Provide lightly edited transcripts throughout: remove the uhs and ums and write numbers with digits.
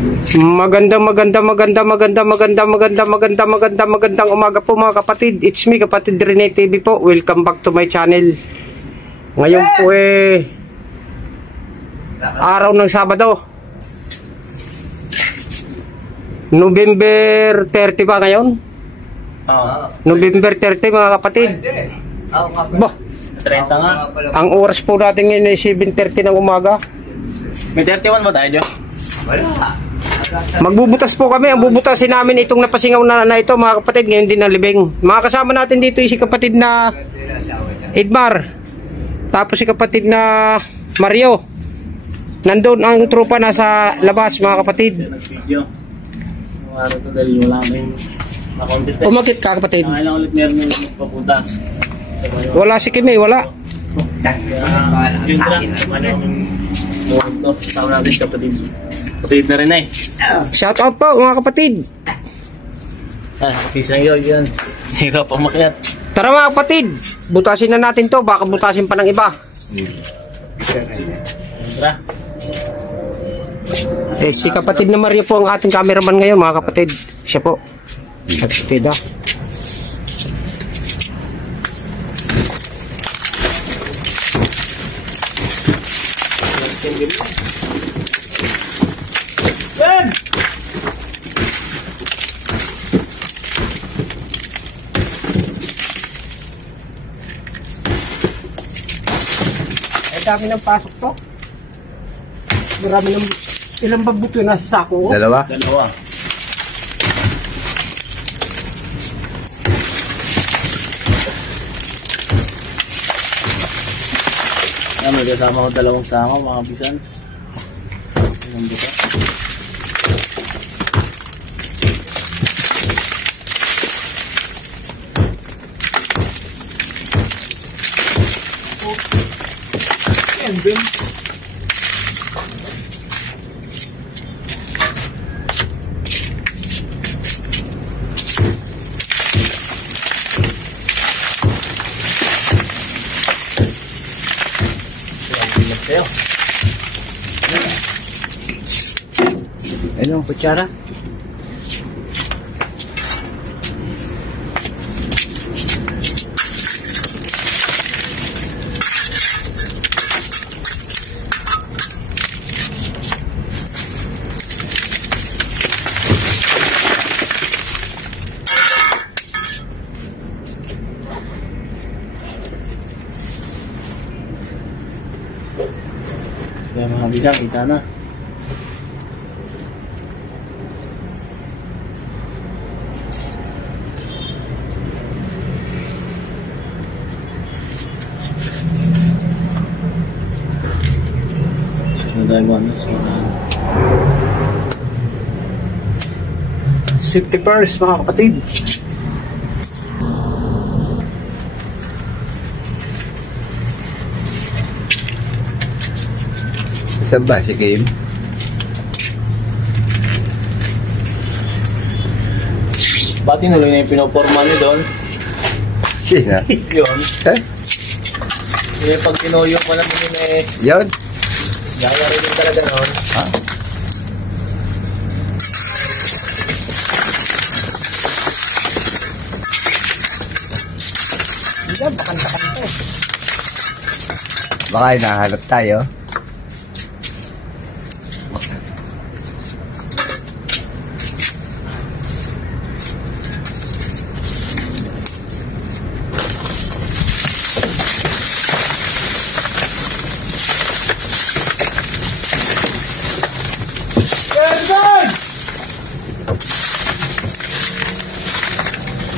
Magandang umaga po mga kapatid. It's me, Kapatid Rene TV po. Welcome back to my channel. Ngayon po araw ng Sabado, November 30 ba ngayon? November 30 mga kapatid. Bah, 30 nga. ang oras po natin ngayon ay 7:30 ng umaga. May 31 ba tayo, Jo? Wala. Magbubutas po kami. Ang bubutasin namin itong napasingaw na ito mga kapatid. Ngayon din ng libing. Mga kasama natin dito si kapatid na Edmar, tapos si kapatid na Mario. Nandun ang tropa nasa labas mga kapatid. Nag-video. Araw to dahil wala kaming na-content. Umakit ka kapatid. Kailangan ulit meron yung paputas. Wala si Kimi, wala. Yun na. Tama natin sa kapatid. Kapatid na rin Shout out po mga kapatid. Pisang yun yan. Hirap umakyat. Tara mga kapatid, butasin na natin to. Baka butasin pa ng iba. Tara. Si kapatid na Mario po ang ating cameraman ngayon mga kapatid. Siya po. Kapatid ah. Dami ng pasok to. Marami ng ilang babuto na sa sako. Dalawa? Dalawa. May kasama ko dalawang sako mga bisan. Ilang buta. Ano ang kutsara? Kaya mga bisang, kita na. Safety first mga kapatid. Saan ba si Kim? Ba't tinuloy na yung pinoporma niyo doon? Sina? Yun. Eh? Yung pag tinuyo ko naman yun Yun? gagawin din talaga noon. Ha? Yan, bakan-bakan to. Baka hinahanap tayo.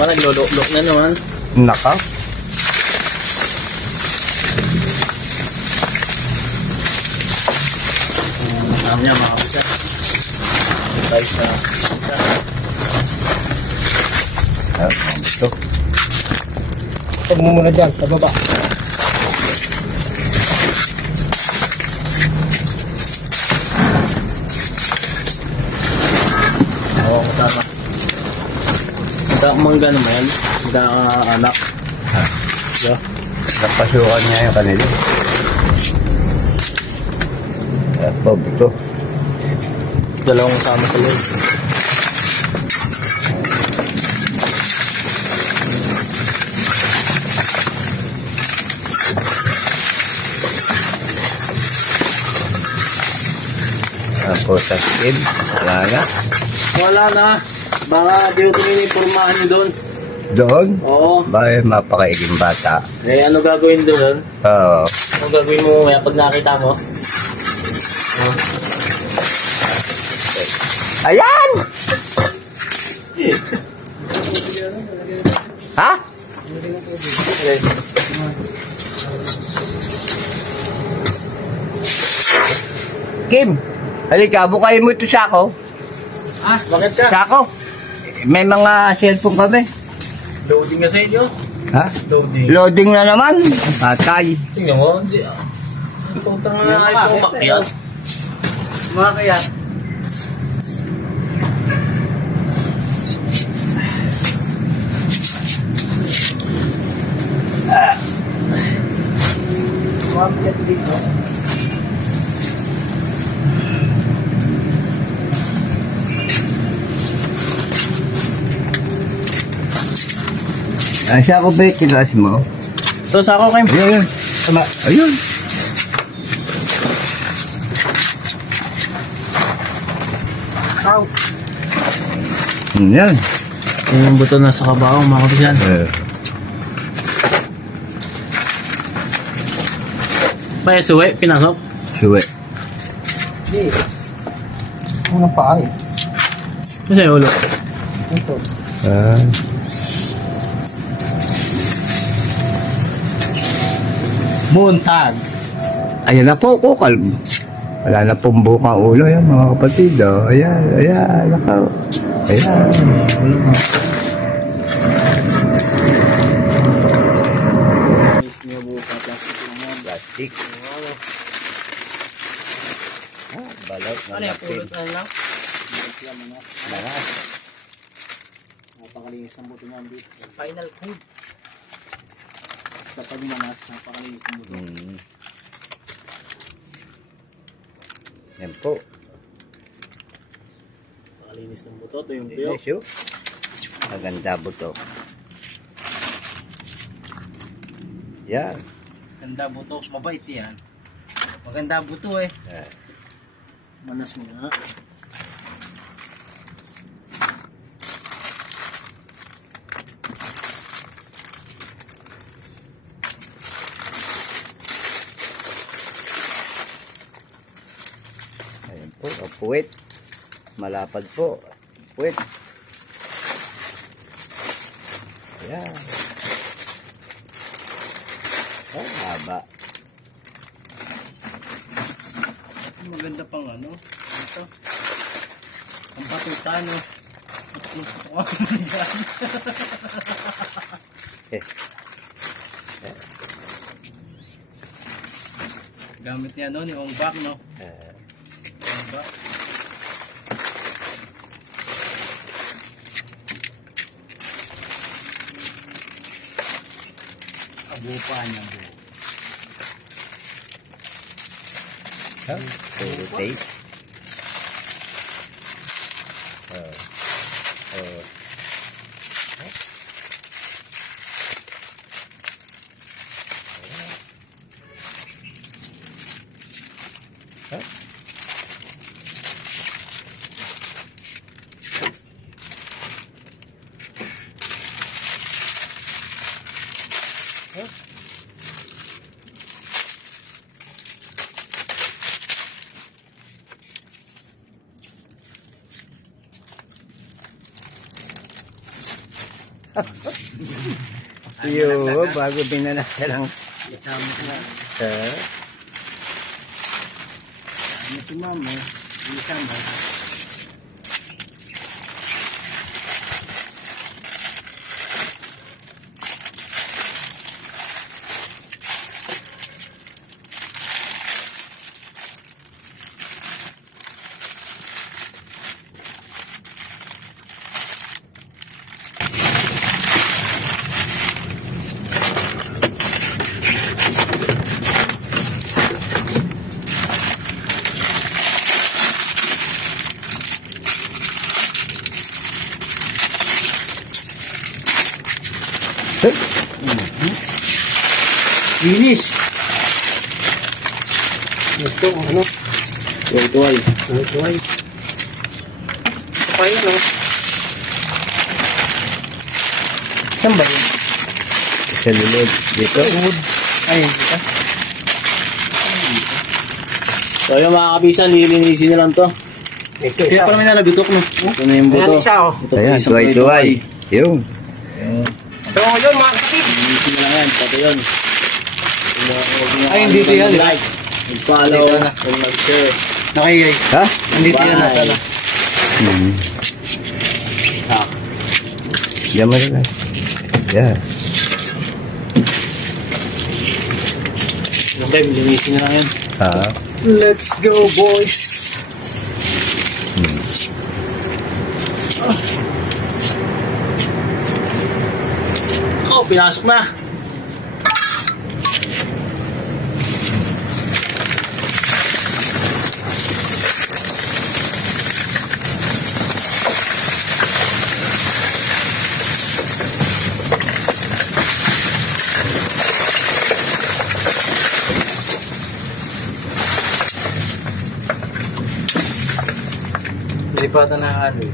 Parang naglulok na naman. Naka? Alam niya mga kapisa. Tayo sa isa. Ito. Ito mo muna dyan, sa baba. Oo, kasama. Mangga naman. Anak. Yeah. Napasukan niya yung kanila. Ito, ito. Dalawang sama sa loob. Tapos sa skid. Wala na. Wala na. Baka di ko tingin impormahan nyo doon. Doon? Oo. Bakit mapakaiging bata? Eh, ano gagawin doon? Oo. Ano gagawin mo kaya pag nakita mo? Ayan! Ha? Kim, halika, bukayin mo ito sako. Ah, bakit ka? Sako. May mga cellphone kami. Loading ka sa inyo? Ha? Loading. Loading na naman. Patay. Tingnan mo, hindi ah. Itong tanga na ay pumakyat. Pumakyat. Pumakyat dito. Siya ko ba yung tilas mo? Ito sa ako kayo. Ayun. Tama. Ayun. Yan. Yan yung buto na sa kabaong mga kapisan. Paya suwe, pinasok. Suwe. Ano pa ay? Ano sa'yo ulo? Ito. Buntag. Ayan na po, kukal. Wala na pong bukang ulo yan mga kapatid. Oh. Ayan, ayan, nakaw. Ayan. Plastic. Balot na Ano yung napin. pulot na lang? Lahat. Napakalinis ng buto ng bit. Final code. Kapag manas, napakalinis ng buto. Yan po. Napakalinis ng buto. Ito yung tuyo. Yes, yun. Maganda buto. Yan. Maganda buto. Mabait yan. Maganda buto eh. Manas mo na. Ayan po, puwit. Malapad po. Puwit. Ayan. Oh, haba. Maganda pang ano. Ito. Ang patutan no. Gamit niya no, ni Ongbak no. Ongbak. Abupa niya bro. Puro tape. Yo, bago binanasa lang. Isama ko na. Ano si mama? Isama. Finish. Ito, ano? Tuway-tuway. Tuway. Ito yun, Saan ba yun? Sa lulod. Dito. Ay, dito. So yung mga kabisan, lilinisin na lang to. Ito, Kaya pala may nalagutok, no? Ito na yung buto. Ayan, isa, oh. Ito po Ayan, isang tuway-tuway. Yung. So, yun, mga kapatid. Lilinisin na lang yan. Pati yun. Ay, dito yan. Like, mag-follow, and mag-share. Nakayay. Ha? Dito yan, Bye. natala. Diyan mo na. Yan. Okay, lilinisin na lang yan. Ha? Let's go, boys! Oh, pinasok na. Hindi pa ito nakakalo.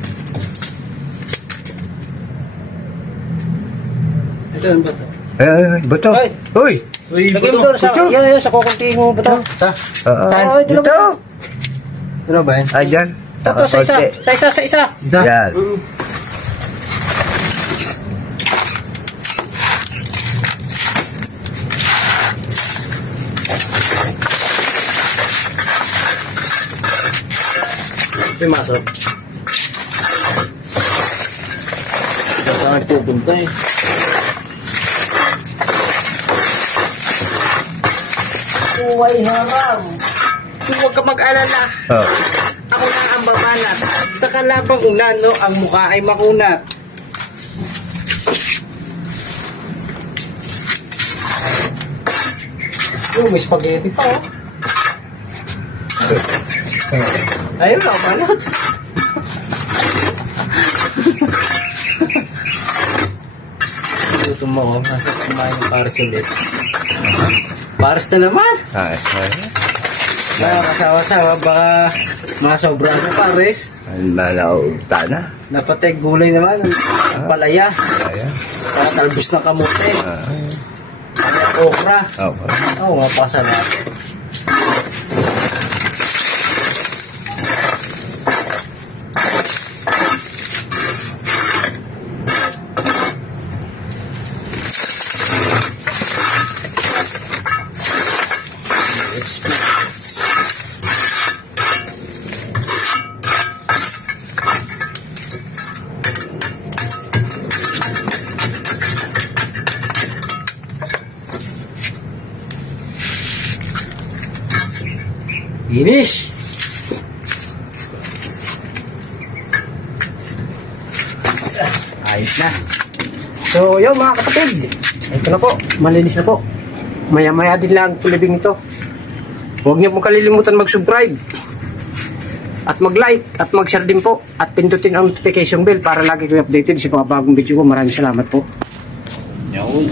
Ito yung bato. Ay, bato. Ay. Uy. Uy, Lagyan mo bato. doon sa, yan, sa kukunti mo ba ito? Sa? Saan? Oh, ito Dito. Ano ba yan? Ah, dyan. Ito, sa isa. Sa isa. Yan. May masok. Saan nagpupunta eh? Huwag haram. Huwag ka mag-alala. Oh. Ako na ang babanat. Sa kalabang unano, ang mukha ay makunat. Oh, may spaghetti pa, oh. Ayun, ako banat. Ito mo, nasa kumain ng pares ulit. Pares na naman! Ah, Mga kasawa-sawa, baka masobra sa pares. malauta na. Napatay gulay naman, ang palaya. Ayan. Para talbos ng kamote. Ah, Okra. okay. Oo, mapasa na. Experience. Finish! Ayos na. So, yun mga kapatid. Ito na po. Malinis na po. Maya-maya din lang ang libing ito. Huwag niyo pong kalilimutan mag-subscribe. At mag-like. At mag-share din po. At pindutin ang notification bell para lagi kayo updated sa mga bagong video ko. Maraming salamat po. Yun.